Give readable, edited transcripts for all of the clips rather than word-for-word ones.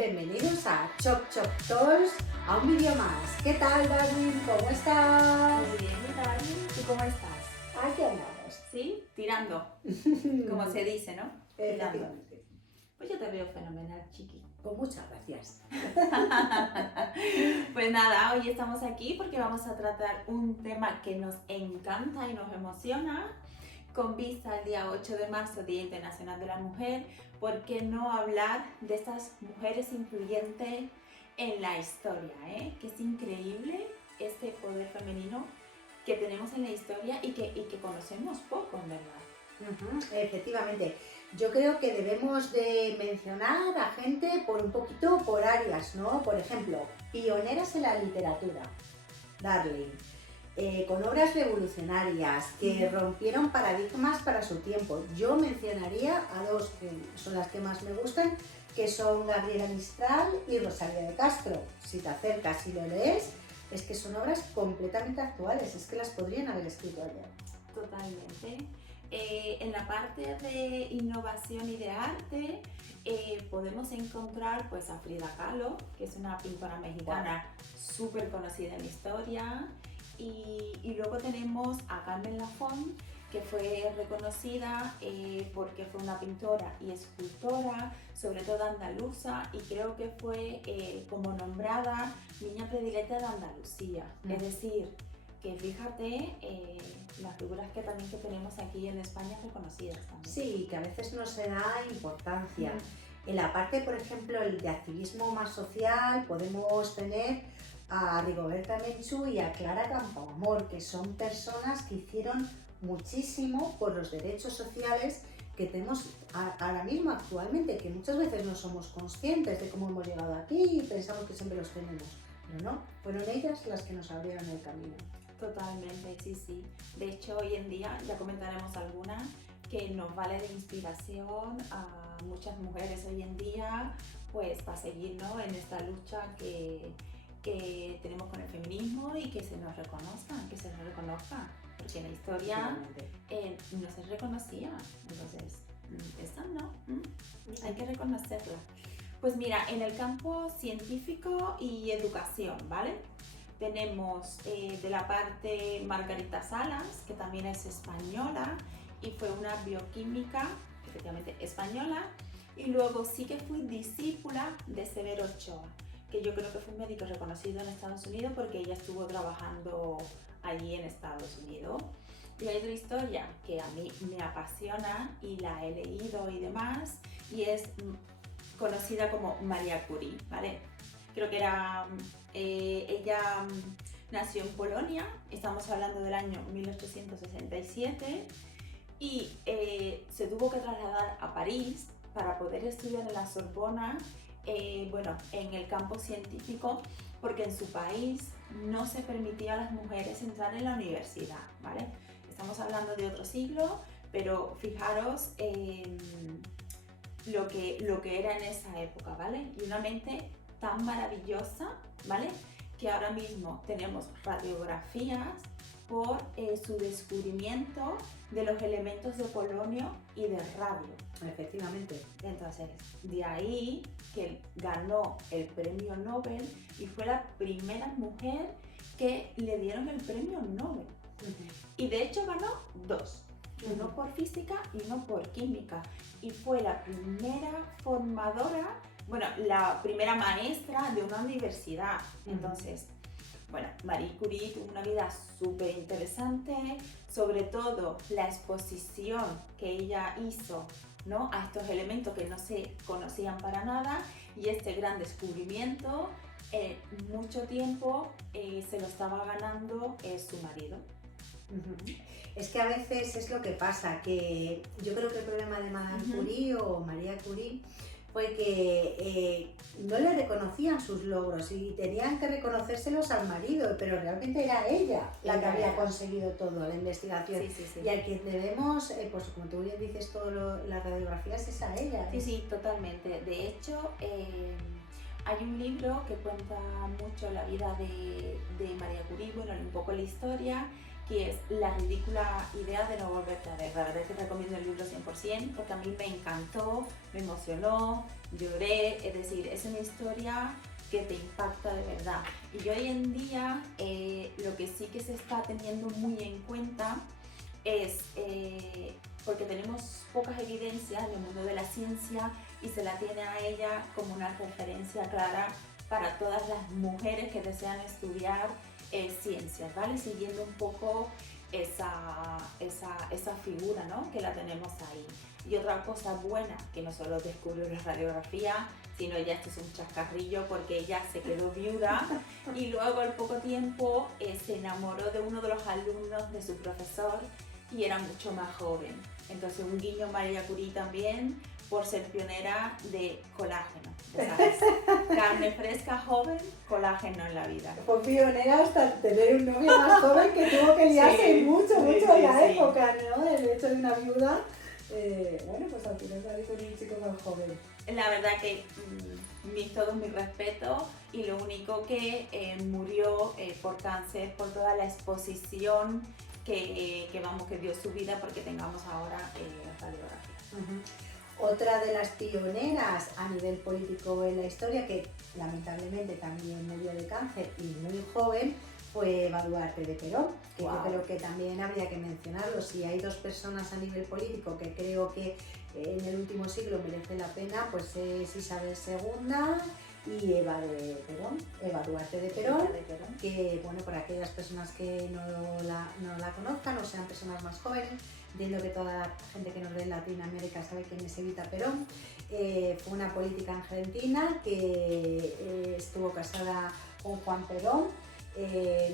Bienvenidos a Chop Chop Talks, a un vídeo más. ¿Qué tal, Darwin? ¿Cómo estás? Muy bien, Darwin. ¿Tú cómo estás? Aquí andamos. ¿Sí? Tirando, como se dice, ¿no? Tirando. Efectivamente. Pues yo te veo fenomenal, chiqui. Pues muchas gracias. Pues nada, hoy estamos aquí porque vamos a tratar un tema que nos encanta y nos emociona. Con vista al día 8 de marzo, Día Internacional de la Mujer, ¿por qué no hablar de estas mujeres influyentes en la historia? Que es increíble este poder femenino que tenemos en la historia y que conocemos poco, en verdad. Efectivamente. Yo creo que debemos de mencionar a gente por áreas, ¿no? Por ejemplo, pioneras en la literatura, Darling. Con obras revolucionarias que rompieron paradigmas para su tiempo. Yo mencionaría a dos que son las que más me gustan, que son Gabriela Mistral y Rosalía de Castro. Si te acercas y lo lees, es que son obras completamente actuales, es que las podrían haber escrito ayer. Totalmente. En la parte de innovación y de arte podemos encontrar pues, a Frida Kahlo, que es una pintora mexicana súper conocida en la historia. Y luego tenemos a Carmen Lafont, que fue reconocida porque fue una pintora y escultora, sobre todo andaluza, y creo que fue como nombrada niña predilecta de Andalucía. Es decir, que fíjate las figuras que también que tenemos aquí en España reconocidas también. Sí, que a veces no se da importancia. En la parte, por ejemplo, de activismo más social, podemos tener a Rigoberta Menchú y a Clara Campoamor, que son personas que hicieron muchísimo por los derechos sociales que tenemos ahora mismo, actualmente, que muchas veces no somos conscientes de cómo hemos llegado aquí y pensamos que siempre los tenemos, pero no, fueron ellas las que nos abrieron el camino. Totalmente, sí, sí. De hecho, hoy en día, ya comentaremos algunas, que nos vale de inspiración a muchas mujeres hoy en día, pues para seguir, ¿no?, en esta lucha que tenemos con el feminismo y que se nos reconozcan, que se nos reconozca, porque en la historia no se reconocía, entonces esta no, hay que reconocerla. Pues mira, en el campo científico y educación, ¿vale? Tenemos de la parte Margarita Salas, que también es española y fue una bioquímica, efectivamente española, y luego sí que fui discípula de Severo Ochoa, que yo creo que fue un médico reconocido en Estados Unidos porque ella estuvo trabajando allí en Estados Unidos. Y hay otra historia que a mí me apasiona y la he leído y demás, y es conocida como María Curie, ¿vale? Creo que era, ella nació en Polonia, estamos hablando del año 1867, y se tuvo que trasladar a París para poder estudiar en la Sorbona, bueno, en el campo científico, porque en su país no se permitía a las mujeres entrar en la universidad, ¿vale? Estamos hablando de otro siglo, pero fijaros lo que era en esa época, ¿vale? Y una mente tan maravillosa, ¿vale?, que ahora mismo tenemos radiografías por su descubrimiento de los elementos de polonio y de radio. Efectivamente. Entonces, de ahí que ganó el premio Nobel y fue la primera mujer que le dieron el premio Nobel. Y de hecho ganó dos, uno por física y uno por química. Y fue la primera formadora, bueno, la primera maestra de una universidad. Entonces, bueno, Marie Curie tuvo una vida súper interesante, sobre todo la exposición que ella hizo, ¿no?, a estos elementos que no se conocían para nada, y este gran descubrimiento, mucho tiempo se lo estaba ganando su marido. Es que a veces es lo que pasa, que yo creo que el problema de Madame Curie o María Curie fue que no le reconocían sus logros y tenían que reconocérselos al marido, pero realmente era ella la que había conseguido todo, la investigación. Sí. Y a quien debemos, pues como tú bien dices, todas las radiografías es a ella. Sí, totalmente. De hecho, hay un libro que cuenta mucho la vida de María Curie, bueno, un poco la historia, que es La ridícula idea de no volverte a ver. La verdad es que recomiendo el libro 100% porque a mí me encantó, me emocionó, lloré, es decir, es una historia que te impacta de verdad. Y hoy en día lo que sí que se está teniendo muy en cuenta es, porque tenemos pocas evidencias en el mundo de la ciencia y se la tiene a ella como una referencia clara para todas las mujeres que desean estudiar ciencias, ¿vale? Siguiendo un poco esa figura, ¿no? Que la tenemos ahí. Y otra cosa buena, que no solo descubrió la radiografía, sino ya esto es un chascarrillo porque ella se quedó viuda y luego al poco tiempo se enamoró de uno de los alumnos de su profesor y era mucho más joven. Entonces un guiño María Curie también por ser pionera de colágeno, ¿sabes? Carne fresca, joven, colágeno en la vida. Fue pionera hasta tener un novio más joven que tuvo que liarse mucho en la época, ¿no? El hecho de una viuda, bueno, pues al final salí con un chico más joven. La verdad que todos mis respetos y lo único que murió por cáncer, por toda la exposición que dio su vida porque tengamos ahora radiografía. Otra de las pioneras a nivel político en la historia, que lamentablemente también murió de cáncer y muy joven, fue Eva Duarte de Perón, que yo creo que también habría que mencionarlo. Si hay dos personas a nivel político que creo que en el último siglo merece la pena, pues es Isabel II y Eva Duarte de Perón, que bueno, para aquellas personas que no la conozcan o sean personas más jóvenes, entiendo que toda la gente que nos ve en Latinoamérica sabe quién es Evita Perón. Fue una política argentina que estuvo casada con Juan Perón.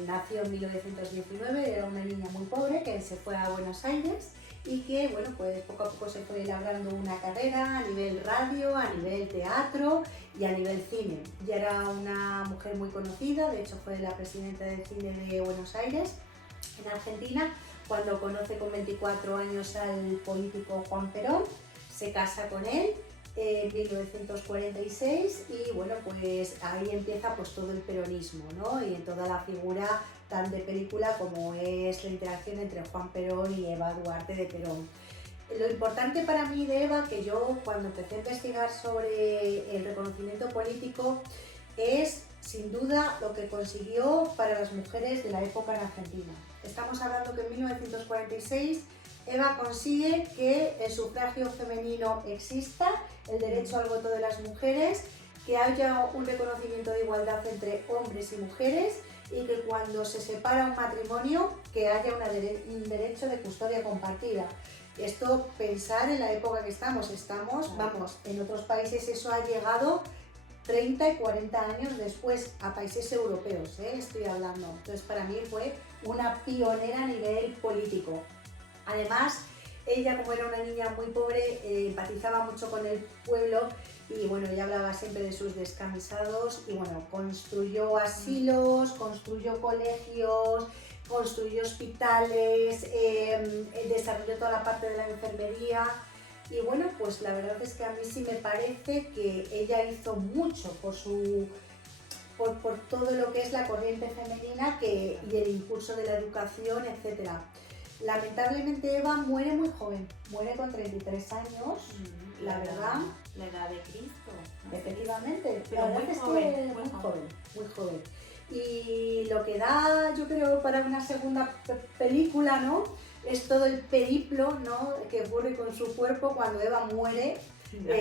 Nació en 1919, era una niña muy pobre que se fue a Buenos Aires y que bueno, pues poco a poco se fue labrando una carrera a nivel radio, a nivel teatro y a nivel cine. Ya era una mujer muy conocida, de hecho fue la presidenta del cine de Buenos Aires en Argentina. Cuando conoce con 24 años al político Juan Perón, se casa con él en 1946 y bueno, pues ahí empieza pues todo el peronismo, ¿no? Y en toda la figura tan de película como es la interacción entre Juan Perón y Eva Duarte de Perón. Lo importante para mí de Eva, que yo cuando empecé a investigar sobre el reconocimiento político, es sin duda lo que consiguió para las mujeres de la época en Argentina. Estamos hablando que en 1946 Eva consigue que el sufragio femenino exista, el derecho al voto de las mujeres, que haya un reconocimiento de igualdad entre hombres y mujeres y que cuando se separa un matrimonio que haya un derecho de custodia compartida. Esto, pensar en la época que estamos, vamos, en otros países eso ha llegado 30 y 40 años después, a países europeos, estoy hablando. Entonces para mí fue una pionera a nivel político. Además, ella, como era una niña muy pobre, empatizaba mucho con el pueblo y bueno, ella hablaba siempre de sus descansados y bueno, construyó asilos, construyó colegios, construyó hospitales, desarrolló toda la parte de la enfermería. Y bueno, pues la verdad es que a mí sí me parece que ella hizo mucho por todo lo que es la corriente femenina y el impulso de la educación, etc. Lamentablemente Eva muere muy joven, muere con 33 años, la verdad. La edad de Cristo. Efectivamente, pero la verdad es que muy joven. Y lo que da, yo creo, para una segunda película, ¿no?, es todo el periplo, ¿no?, que ocurre con su cuerpo cuando Eva muere.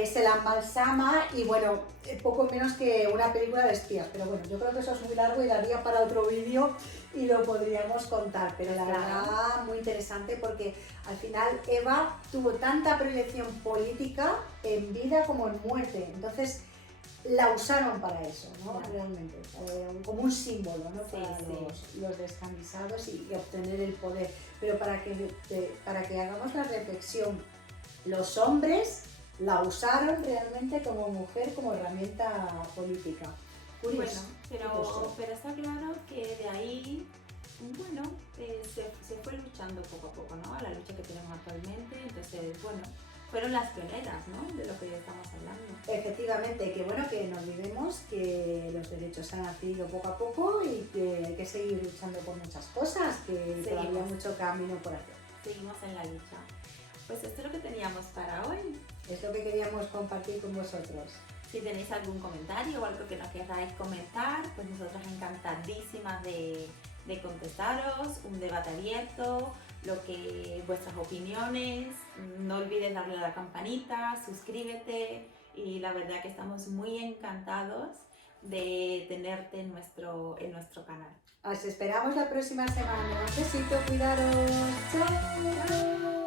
Se la embalsama y bueno, poco menos que una película de espías, pero bueno, yo creo que eso es muy largo y daría para otro vídeo y lo podríamos contar, pero la verdad muy interesante porque al final Eva tuvo tanta proyección política en vida como en muerte, entonces la usaron para eso, ¿no? Realmente, como un símbolo, ¿no?, para los descansados y obtener el poder, pero para que hagamos la reflexión, los hombres la usaron realmente como mujer, como herramienta política. Curioso. Bueno, pero está claro que de ahí, bueno, se fue luchando poco a poco, ¿no?, a la lucha que tenemos actualmente. Entonces, bueno, fueron las pioneras, ¿no? De lo que ya estamos hablando. Efectivamente, que bueno, que no olvidemos que los derechos han adquirido poco a poco y que hay que seguir luchando por muchas cosas, que todavía hay mucho camino por hacer. Seguimos en la lucha. Pues esto es lo que teníamos para hoy. Es lo que queríamos compartir con vosotros. Si tenéis algún comentario o algo que nos queráis comentar, pues nosotras encantadísimas de contestaros, un debate abierto, vuestras opiniones. No olvides darle a la campanita, suscríbete, y la verdad que estamos muy encantados de tenerte en nuestro canal. Os esperamos la próxima semana. Un besito, cuidaros. Chao.